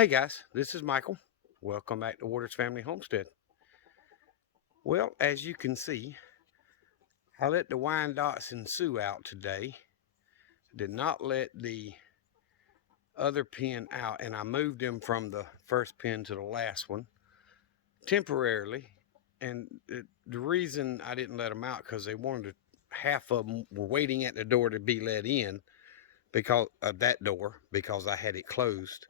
Hey guys, this is Michael. Welcome back to Waters Family Homestead. Well, as you can see, I let the Wyandottes and Sioux out today. Did not let the other pen out, and I moved them from the first pen to the last one temporarily. And the reason I didn't let them out because they wanted to, half of them were waiting at the door to be let in because of that door because I had it closed.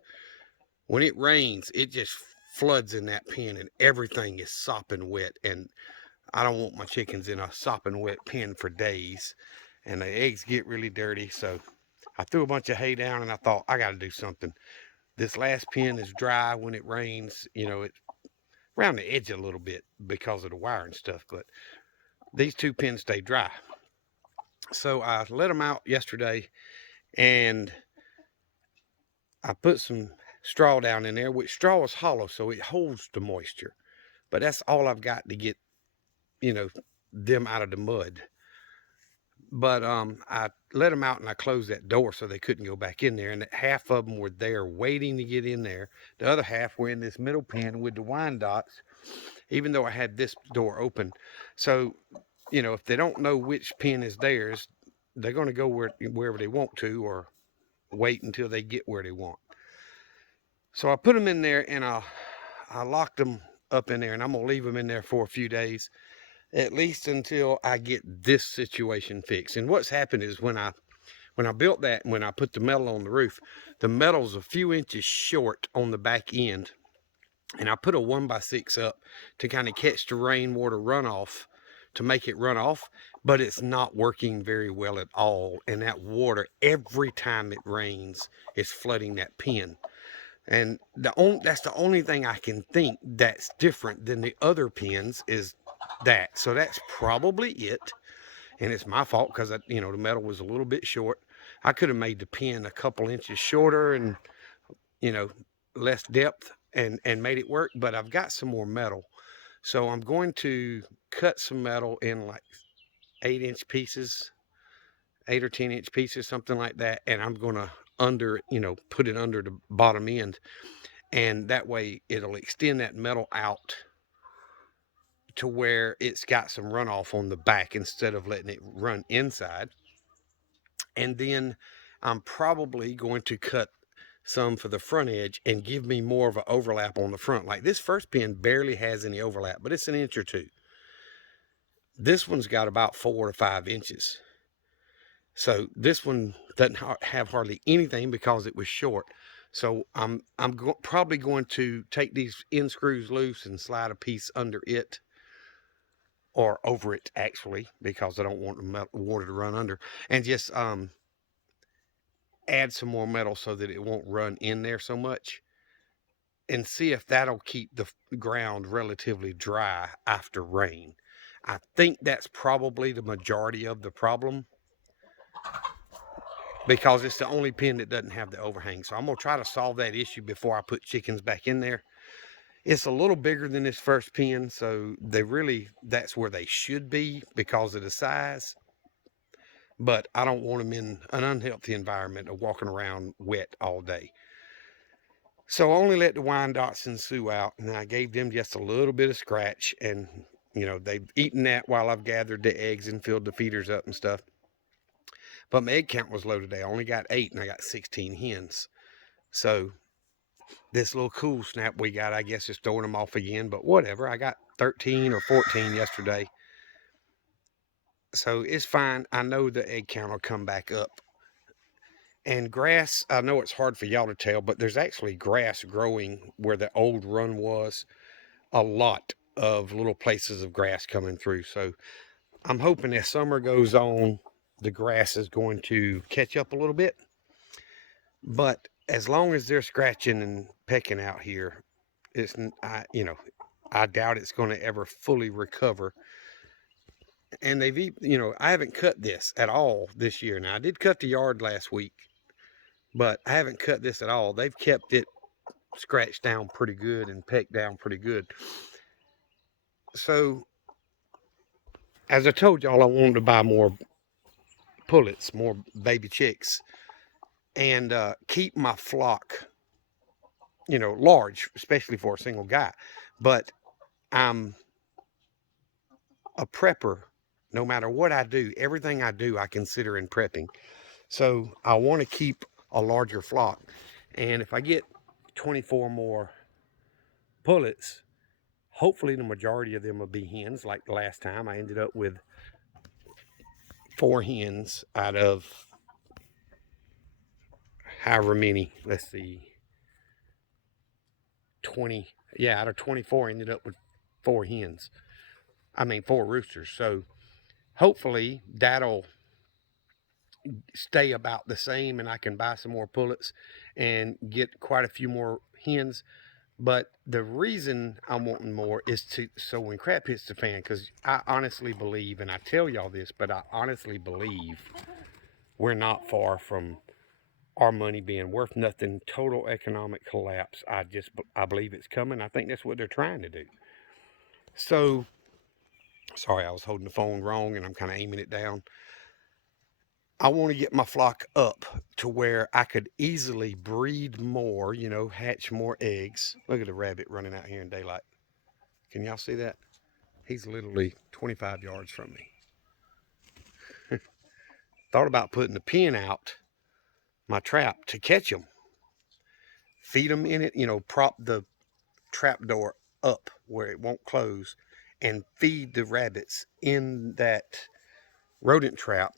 When it rains, it just floods in that pen and everything is sopping wet, and I don't want my chickens in a sopping wet pen for days, and the eggs get really dirty. So I threw a bunch of hay down and I thought I got to do something. This last pen is dry when it rains, it's around the edge a little bit because of the wire and stuff, but these two pens stay dry. So I let them out yesterday and I put some straw down in there, which straw is hollow, so it holds the moisture. But that's all I've got to get, you know, them out of the mud. But I let them out and I closed that door so they couldn't go back in there. And half of them were there waiting to get in there. The other half were in this middle pen with the Wyandottes, even though I had this door open. So, if they don't know which pen is theirs, they're going to go wherever they want to or wait until they get where they want. So I put them in there and I locked them up in there, and I'm going to leave them in there for a few days, at least until I get this situation fixed. And what's happened is when I built that, and when I put the metal on the roof, the metal's a few inches short on the back end, and I put a 1x6 up to kind of catch the rainwater runoff to make it run off, but it's not working very well at all. And that water, every time it rains, is flooding that pen. And that's the only thing I can think that's different than the other pens is that. So that's probably it. And it's my fault because the metal was a little bit short. I could have made the pen a couple inches shorter and you know less depth and made it work. But I've got some more metal, so I'm going to cut some metal in like 8-inch pieces, 8 or 10-inch pieces, something like that. And I'm going to put it under the bottom end, and that way it'll extend that metal out to where it's got some runoff on the back instead of letting it run inside. And then I'm probably going to cut some for the front edge and give me more of an overlap on the front. Like this first pin barely has any overlap, but it's an inch or two. This one's got about 4 to 5 inches. So this one doesn't have hardly anything because it was short. So I'm probably going to take these end screws loose and slide a piece under it, or over it actually, because I don't want the water to run under, and just add some more metal so that it won't run in there so much, and see if that'll keep the ground relatively dry after rain. I think that's probably the majority of the problem because it's the only pen that doesn't have the overhang. So I'm going to try to solve that issue before I put chickens back in there. It's a little bigger than this first pen, so that's where they should be because of the size. But I don't want them in an unhealthy environment of walking around wet all day. So I only let the Wyandottes and Sioux out, and I gave them just a little bit of scratch. And, they've eaten that while I've gathered the eggs and filled the feeders up and stuff. But my egg count was low today. I only got 8, and I got 16 hens. So this little cool snap we got, I guess, is throwing them off again. But whatever. I got 13 or 14 yesterday. So it's fine. I know the egg count will come back up. And grass, I know it's hard for y'all to tell, but there's actually grass growing where the old run was. A lot of little places of grass coming through. So I'm hoping as summer goes on, the grass is going to catch up a little bit. But as long as they're scratching and pecking out here, I doubt it's going to ever fully recover. And I haven't cut this at all this year. Now I did cut the yard last week, but I haven't cut this at all. They've kept it scratched down pretty good and pecked down pretty good. So as I told y'all, I wanted to buy more pullets, more baby chicks, and keep my flock, large, especially for a single guy. But I'm a prepper. No matter what I do, everything I do, I consider in prepping. So I want to keep a larger flock. And if I get 24 more pullets, hopefully the majority of them will be hens. Like the last time, I ended up with 4 hens out of however many. Let's see, 20. Yeah, out of 24, I ended up with 4 hens. I mean, 4 roosters. So hopefully that'll stay about the same and I can buy some more pullets and get quite a few more hens. But the reason I'm wanting more is so when crap hits the fan, because I honestly believe, and I tell y'all this, but I honestly believe we're not far from our money being worth nothing, total economic collapse. I believe it's coming. I think that's what they're trying to do. So, sorry, I was holding the phone wrong and I'm kind of aiming it down. I want to get my flock up to where I could easily breed more, hatch more eggs. Look at the rabbit running out here in daylight. Can y'all see that? He's literally 25 yards from me. Thought about putting the pin out, my trap, to catch them. Feed them in it, prop the trap door up where it won't close and feed the rabbits in that rodent trap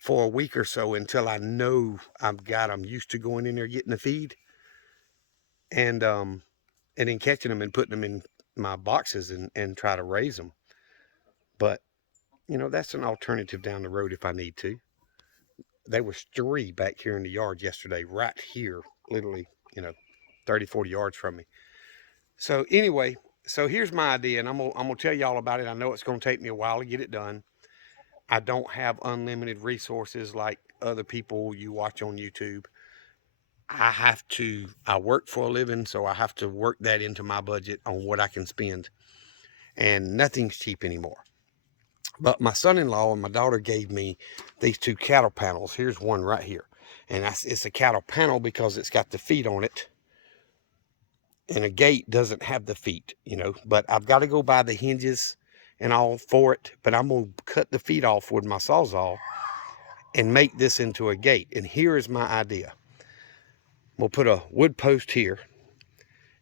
for a week or so until I know I've got them used to going in there getting the feed, and then catching them and putting them in my boxes and try to raise them. But that's an alternative down the road if I need to. There was 3 back here in the yard yesterday, right here, literally 30, 40 yards from me. So anyway, so here's my idea, and I'm gonna tell y'all about it. I know it's gonna take me a while to get it done. I don't have unlimited resources like other people you watch on YouTube. I work for a living, so I have to work that into my budget on what I can spend. And nothing's cheap anymore. But my son-in-law and my daughter gave me these 2 cattle panels. Here's one right here. And it's a cattle panel because it's got the feet on it. And a gate doesn't have the feet, But I've got to go buy the hinges and all for it. But I'm going to cut the feet off with my Sawzall and make this into a gate. And here is my idea. We'll put a wood post here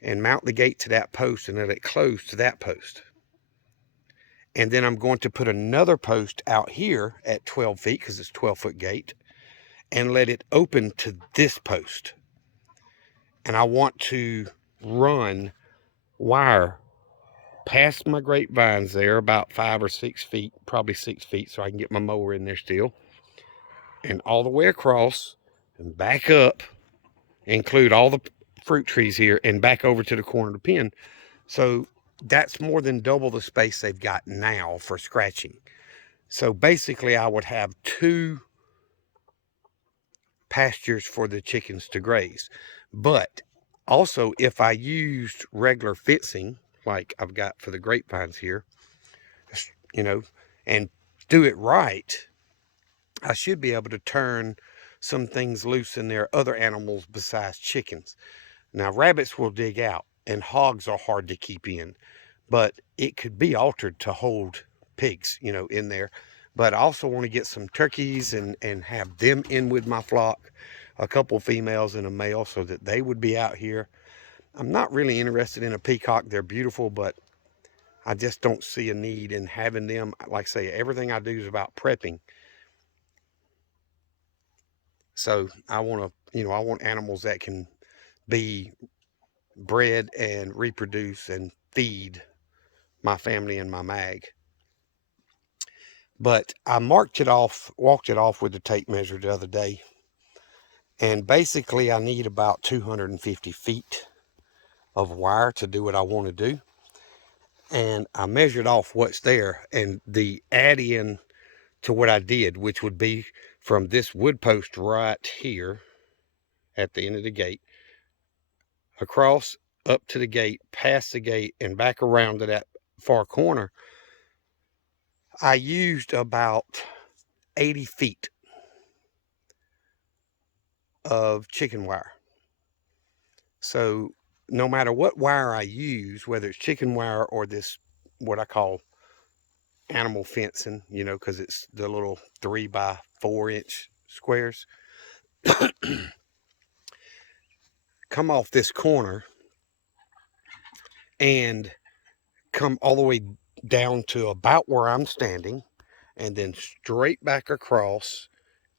and mount the gate to that post and let it close to that post. And then I'm going to put another post out here at 12 feet because it's 12-foot gate and let it open to this post. And I want to run wire past my grapevines there about 5 or 6 feet, probably 6 feet, so I can get my mower in there still. And all the way across and back up, include all the fruit trees here and back over to the corner of the pen. So that's more than double the space they've got now for scratching. So basically I would have 2 pastures for the chickens to graze. But also if I used regular fencing, like I've got for the grapevines here, and do it right, I should be able to turn some things loose in there, other animals besides chickens. Now, rabbits will dig out, and hogs are hard to keep in, but it could be altered to hold pigs, in there. But I also want to get some turkeys and have them in with my flock, a couple females and a male, so that they would be out here. I'm not really interested in a peacock. They're beautiful, but I just don't see a need in having them. Like I say, everything I do is about prepping. So I want to, I want animals that can be bred and reproduce and feed my family and my mag. But I walked it off with the tape measure the other day. And basically I need about 250 feet of wire to do what I want to do. And I measured off what's there, and the add-in to what I did, which would be from this wood post right here at the end of the gate, across up to the gate, past the gate, and back around to that far corner, I used about 80 feet of chicken wire. So no matter what wire I use, whether it's chicken wire or this, what I call animal fencing, you know, because it's the little 3 by 4 inch squares, come off this corner and come all the way down to about where I'm standing, and then straight back across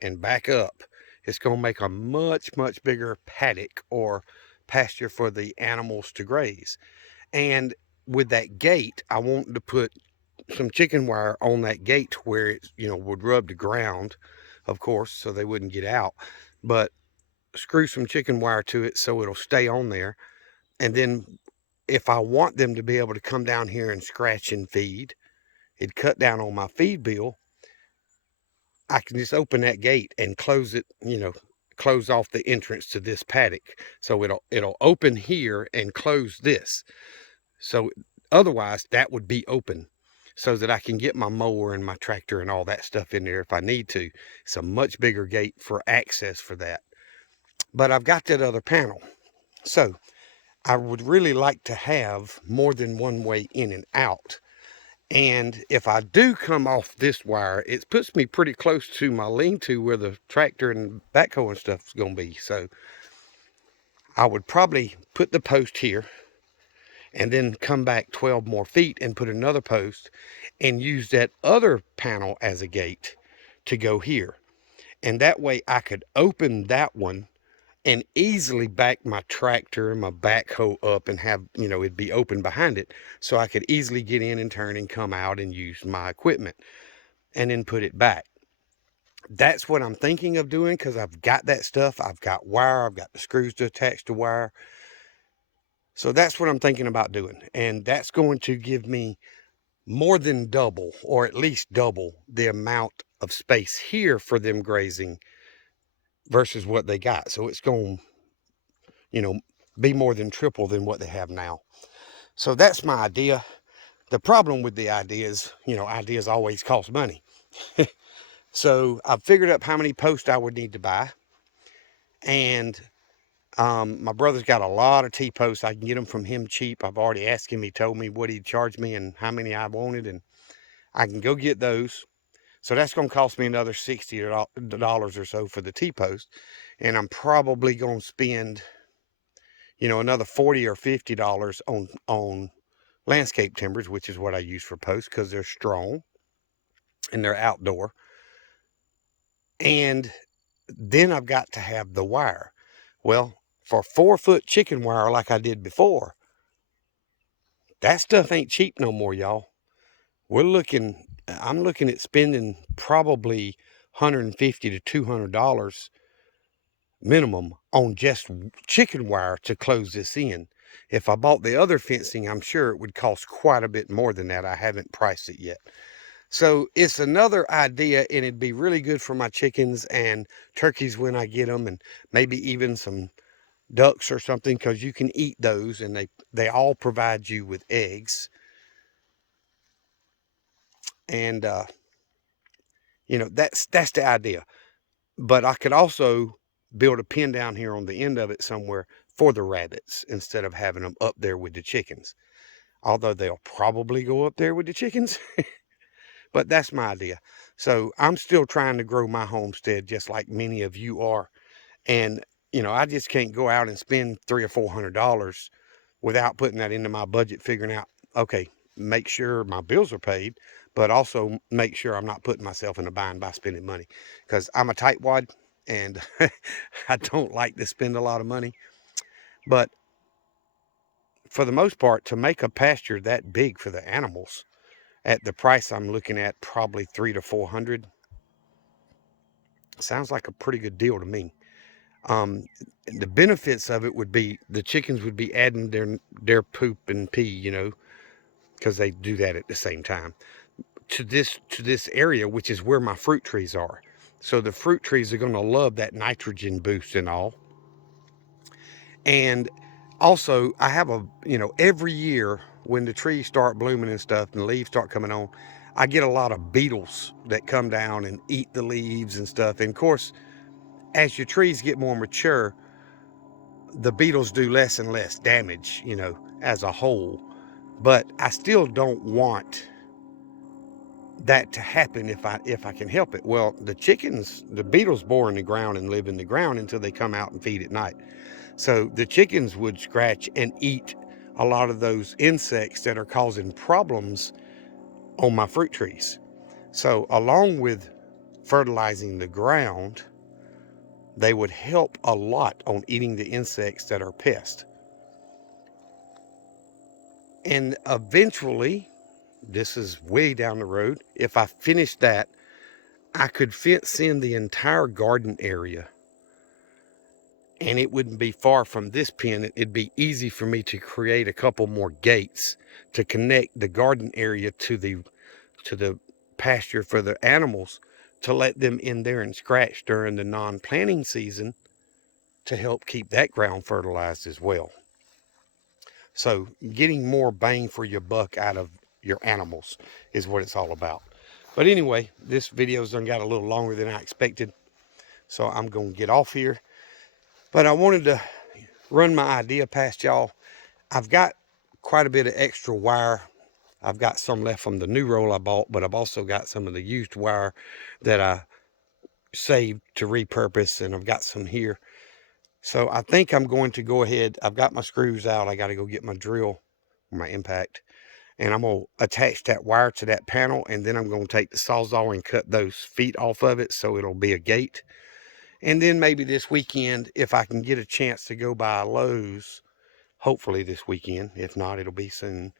and back up. It's going to make a much, much bigger paddock or pasture for the animals to graze. And with that gate, I want to put some chicken wire on that gate where it, you know, would rub the ground, of course, so they wouldn't get out. But screw some chicken wire to it so it'll stay on there. And then if I want them to be able to come down here and scratch and feed, it'd cut down on my feed bill. I can just open that gate and close it, you know, close off the entrance to this paddock. So it'll open here and close this. So otherwise that would be open so that I can get my mower and my tractor and all that stuff in there if I need to. It's a much bigger gate for access for that. But I've got that other panel. So I would really like to have more than one way in and out. And if I do come off this wire, it puts me pretty close to my lean-to where the tractor and backhoe and stuff is going to be. So I would probably put the post here and then come back 12 more feet and put another post and use that other panel as a gate to go here. And that way I could open that one and easily back my tractor and my backhoe up and have, you know, it'd be open behind it. So I could easily get in and turn and come out and use my equipment and then put it back. That's what I'm thinking of doing because I've got that stuff. I've got wire. I've got the screws to attach to wire. So that's what I'm thinking about doing. And that's going to give me more than double, or at least double, the amount of space here for them grazing versus what they got. So it's going to, you know, be more than triple than what they have now. So that's my idea. The problem with the idea is, you know, ideas always cost money. So I've figured up how many posts I would need to buy. And my brother's got a lot of T-posts. I can get them from him cheap. I've already asked him. He told me what he'd charge me and how many I wanted. And I can go get those. So that's going to cost me another $60 or so for the T-post. And I'm probably going to spend, you know, another $40 or $50 on landscape timbers, which is what I use for posts because they're strong and they're outdoor. And then I've got to have the wire. Well, for 4-foot chicken wire like I did before, that stuff ain't cheap no more, y'all. I'm looking at spending probably $150 to $200 minimum on just chicken wire to close this in. If I bought the other fencing, I'm sure it would cost quite a bit more than that. I haven't priced it yet. So it's another idea, and it'd be really good for my chickens and turkeys when I get them, and maybe even some ducks or something, because you can eat those, and they all provide you with eggs. And you know, that's the idea. But I could also build a pen down here on the end of it somewhere for the rabbits instead of having them up there with the chickens. Although they'll probably go up there with the chickens. But that's my idea. So I'm still trying to grow my homestead just like many of you are. And, you know, I just can't go out and spend $300 or $400 without putting that into my budget, figuring out, okay, make sure my bills are paid, but also make sure I'm not putting myself in a bind by spending money. Because I'm a tightwad and I don't like to spend a lot of money. But for the most part, to make a pasture that big for the animals, at the price I'm looking at, probably $300 to $400, sounds like a pretty good deal to me. The benefits of it would be the chickens would be adding their poop and pee, you know, because they do that at the same time, to this area, which is where my fruit trees are. So the fruit trees are going to love that nitrogen boost and all. And also I have you know, every year when the trees start blooming and stuff and the leaves start coming on, I get a lot of beetles that come down and eat the leaves and stuff. And of course, as your trees get more mature, the beetles do less and less damage, you know, as a whole. But I still don't want that to happen if I can help it. Well, the beetles bore in the ground and live in the ground until they come out and feed at night. So the chickens would scratch and eat a lot of those insects that are causing problems on my fruit trees. So along with fertilizing the ground, they would help a lot on eating the insects that are pests. And eventually, this is way down the road, if I finish that, I could fence in the entire garden area, and it wouldn't be far from this pen. It'd be easy for me to create a couple more gates to connect the garden area to the pasture for the animals, to let them in there and scratch during the non-planting season to help keep that ground fertilized as well. So getting more bang for your buck out of your animals is what it's all about. But anyway, this video's done got a little longer than I expected, so I'm going to get off here. But I wanted to run my idea past y'all. I've got quite a bit of extra wire. I've got some left from the new roll I bought, but I've also got some of the used wire that I saved to repurpose, and I've got some here. So I think I'm going to go ahead. I've got my screws out. I got to go get my drill, my impact, and I'm going to attach that wire to that panel, and then I'm going to take the Sawzall and cut those feet off of it so it'll be a gate. And then maybe this weekend, if I can get a chance to go by Lowe's, hopefully this weekend, if not, it'll be soon,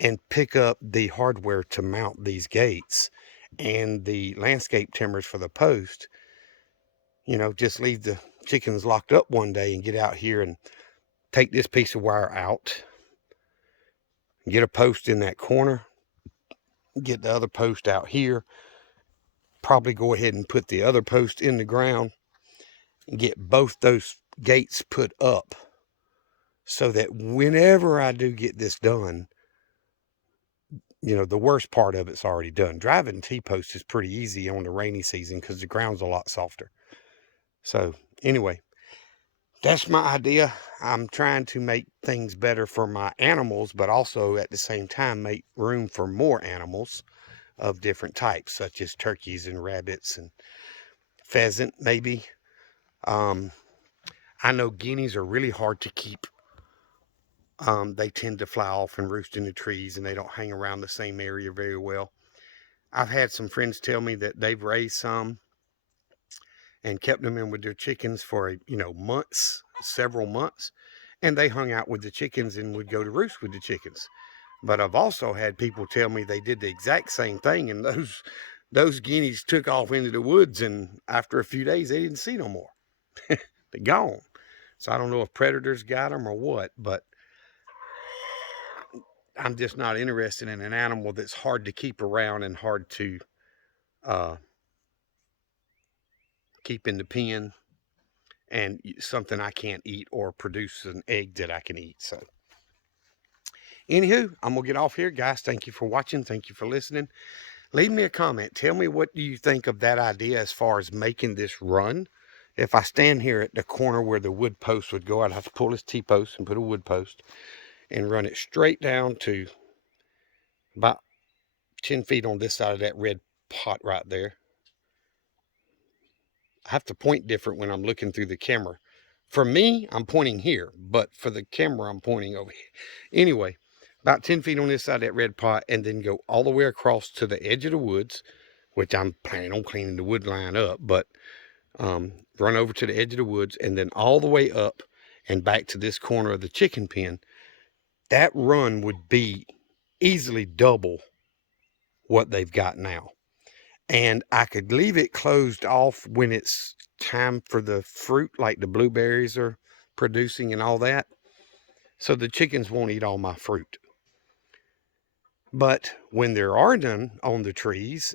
and pick up the hardware to mount these gates and the landscape timbers for the post. You know, just leave the chickens locked up one day and get out here and take this piece of wire out, get a post in that corner, get the other post out here, probably go ahead and put the other post in the ground and get both those gates put up so that whenever I do get this done, you know, the worst part of it's already done. Driving T-post is pretty easy on the rainy season because the ground's a lot softer. So anyway, that's my idea. I'm trying to make things better for my animals, but also at the same time make room for more animals of different types, such as turkeys and rabbits and pheasant, maybe. I know guineas are really hard to keep. They tend to fly off and roost in the trees, and they don't hang around the same area very well. I've had some friends tell me that they've raised some and kept them in with their chickens for, months, several months, and they hung out with the chickens and would go to roost with the chickens. But I've also had people tell me they did the exact same thing, and those guineas took off into the woods, and after a few days they didn't see no more. They're gone. So I don't know if predators got them or what, but I'm just not interested in an animal that's hard to keep around and hard to uh, keep in the pen, and something I can't eat or produce an egg that I can eat. So anywho, I'm gonna get off here, guys. Thank you for watching. Thank you for listening. Leave me a comment. Tell me, what do you think of that idea as far as making this run? If I stand here at the corner where the wood post would go, I'd have to pull this T-post and put a wood post and run it straight down to about 10 feet on this side of that red pot right there. I have to point different when I'm looking through the camera. For me, I'm pointing here, but for the camera, I'm pointing over here. Anyway, about 10 feet on this side of that red pot, and then go all the way across to the edge of the woods, which I'm planning on cleaning the wood line up, but run over to the edge of the woods and then all the way up and back to this corner of the chicken pen. That run would be easily double what they've got now. And I could leave it closed off when it's time for the fruit, like the blueberries are producing and all that, so the chickens won't eat all my fruit. But when there are none on the trees,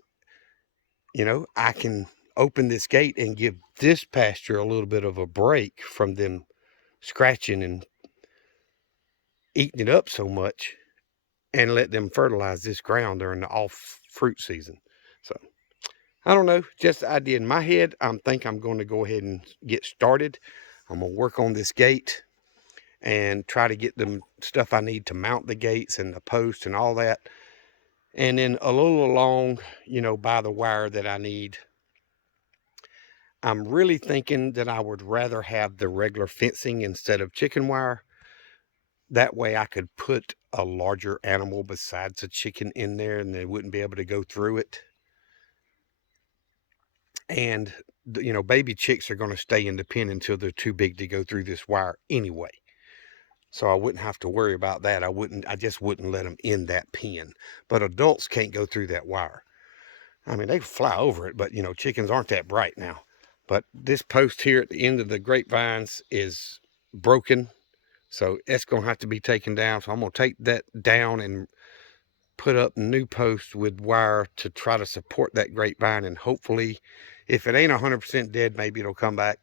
I can open this gate and give this pasture a little bit of a break from them scratching and eating it up so much, and let them fertilize this ground during the off fruit season. So I don't know, just the idea in my head. I think I'm going to go ahead and get started. I'm going to work on this gate and try to get the stuff I need to mount the gates and the post and all that. And then a little along, you know, by the wire that I need, I'm really thinking that I would rather have the regular fencing instead of chicken wire. That way I could put a larger animal besides a chicken in there and they wouldn't be able to go through it. And, you know, baby chicks are going to stay in the pen until they're too big to go through this wire anyway. So I wouldn't have to worry about that. I just wouldn't let them in that pen. But adults can't go through that wire. I mean, they fly over it, but, you know, chickens aren't that bright now. But this post here at the end of the grapevines is broken. So it's going to have to be taken down. So I'm going to take that down and put up new posts with wire to try to support that grapevine. And hopefully, if it ain't 100% dead, maybe it'll come back.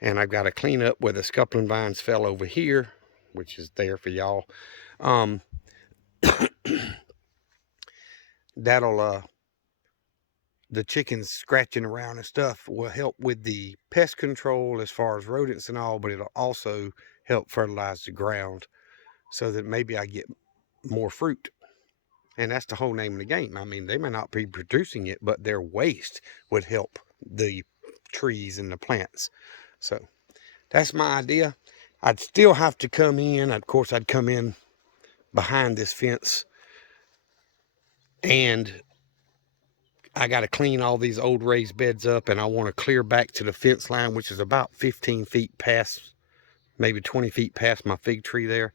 And I've got to clean up where the scuppling vines fell over here, which is there for y'all. That'll, the chickens scratching around and stuff will help with the pest control as far as rodents and all, but it'll also help fertilize the ground so that maybe I get more fruit. And that's the whole name of the game. I mean, they may not be producing it, but their waste would help the trees and the plants. So that's my idea. I'd still have to come in. Of course, I'd come in behind this fence. And I got to clean all these old raised beds up. And I want to clear back to the fence line, which is about 15 feet past, maybe 20 feet past my fig tree there,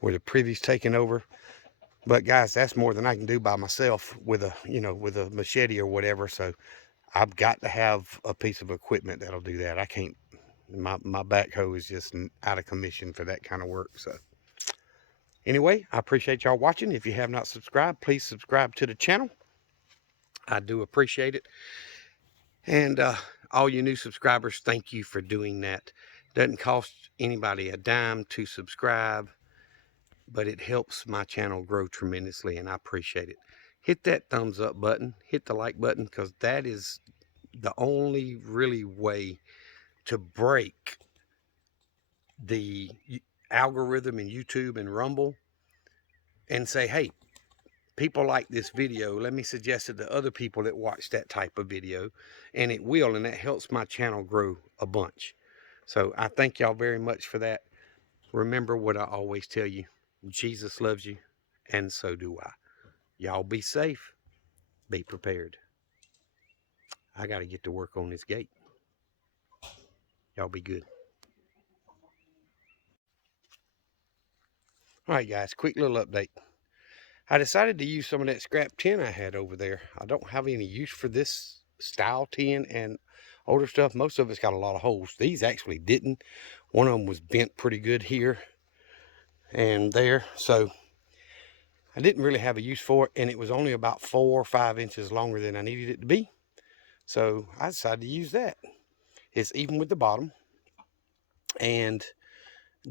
where the privy's taken over. But guys, that's more than I can do by myself with a, you know, with a machete or whatever. So I've got to have a piece of equipment that'll do that. I can't, my backhoe is just out of commission for that kind of work. So anyway, I appreciate y'all watching. If you have not subscribed, please subscribe to the channel. I do appreciate it. And all you new subscribers, thank you for doing that. It doesn't cost anybody a dime to subscribe, but it helps my channel grow tremendously, and I appreciate it. Hit that thumbs up button, hit the like button, because that is the only really way to break the algorithm in YouTube and Rumble and say, hey, people like this video, let me suggest it to other people that watch that type of video, and it will, and that helps my channel grow a bunch. So I thank y'all very much for that. Remember what I always tell you, Jesus loves you, and so do I. Y'all be safe, be prepared. I got to get to work on this gate. Y'all be good. All right, guys, quick little update. I decided to use some of that scrap tin I had over there. I don't have any use for this style tin and older stuff. Most of it's got a lot of holes. These actually didn't. One of them was bent pretty good here and there. So I didn't really have a use for it, and it was only about 4 or 5 inches longer than I needed it to be. So I decided to use that. It's even with the bottom, and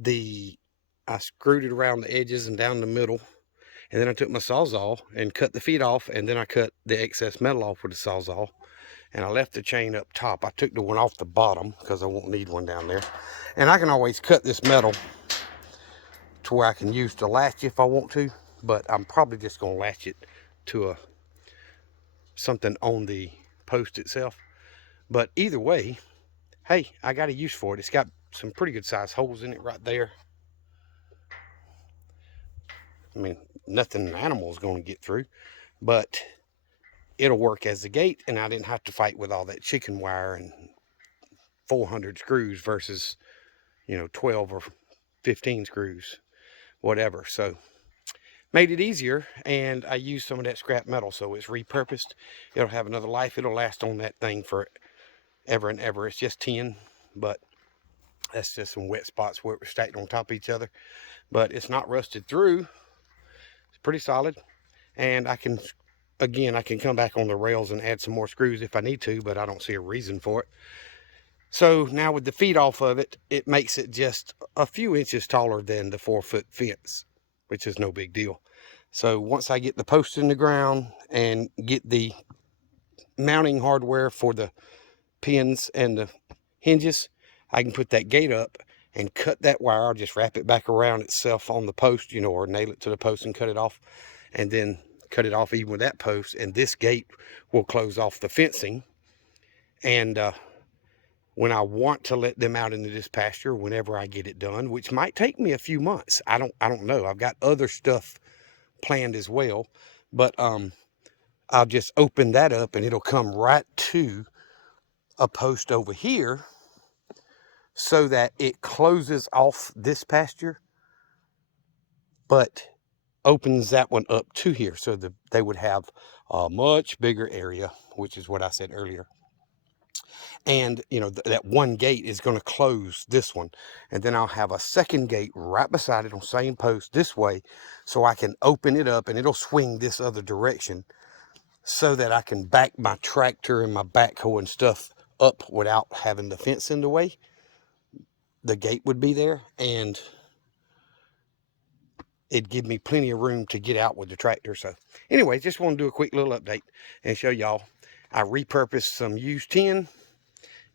I screwed it around the edges and down the middle, and then I took my Sawzall and cut the feet off, and then I cut the excess metal off with the Sawzall, and I left the chain up top. I took the one off the bottom because I won't need one down there, and I can always cut this metal to where I can use the latch if I want to, but I'm probably just going to latch it to something on the post itself. But either way, hey, I got a use for it. It's got some pretty good size holes in it right there. I mean, nothing an animal is going to get through, but it'll work as a gate, and I didn't have to fight with all that chicken wire and 400 screws versus, you know, 12 or 15 screws, whatever. So made it easier, and I used some of that scrap metal, so it's repurposed. It'll have another life. It'll last on that thing for ever and ever. It's just tin, but that's just some wet spots where it was stacked on top of each other, but it's not rusted through. It's pretty solid, and I can, again, I can come back on the rails and add some more screws if I need to, but I don't see a reason for it. So now with the feet off of it, it makes it just a few inches taller than the 4-foot fence, which is no big deal. So once I get the posts in the ground and get the mounting hardware for the pins and the hinges, I can put that gate up and cut that wire. I'll just wrap it back around itself on the post, you know, or nail it to the post and cut it off, and then cut it off even with that post, and this gate will close off the fencing. And when I want to let them out into this pasture, whenever I get it done, which might take me a few months, I don't know. I've got other stuff planned as well, but I'll just open that up and it'll come right to a post over here, so that it closes off this pasture, but opens that one up to here, so that they would have a much bigger area, which is what I said earlier. And you know, that one gate is going to close this one, and then I'll have a second gate right beside it on the same post this way, so I can open it up and it'll swing this other direction, so that I can back my tractor and my backhoe and stuff up without having the fence in the way. The gate would be there, and it'd give me plenty of room to get out with the tractor. So anyway, just want to do a quick little update and show y'all I repurposed some used tin.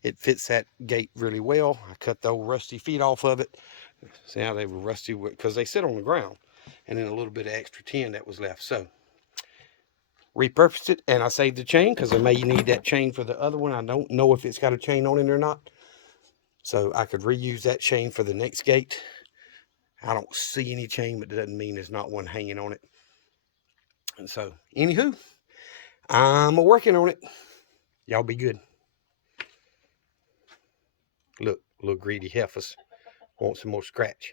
It fits that gate really well. I cut the old rusty feet off of it. See how they were rusty because they sit on the ground, and then a little bit of extra tin that was left. So repurposed it, and I saved the chain because I may need that chain for the other one. I don't know if it's got a chain on it or not, so I could reuse that chain for the next gate. I don't see any chain, but it doesn't mean there's not one hanging on it. And so, anywho, I'm working on it. Y'all be good. Look, little greedy heifers want some more scratch.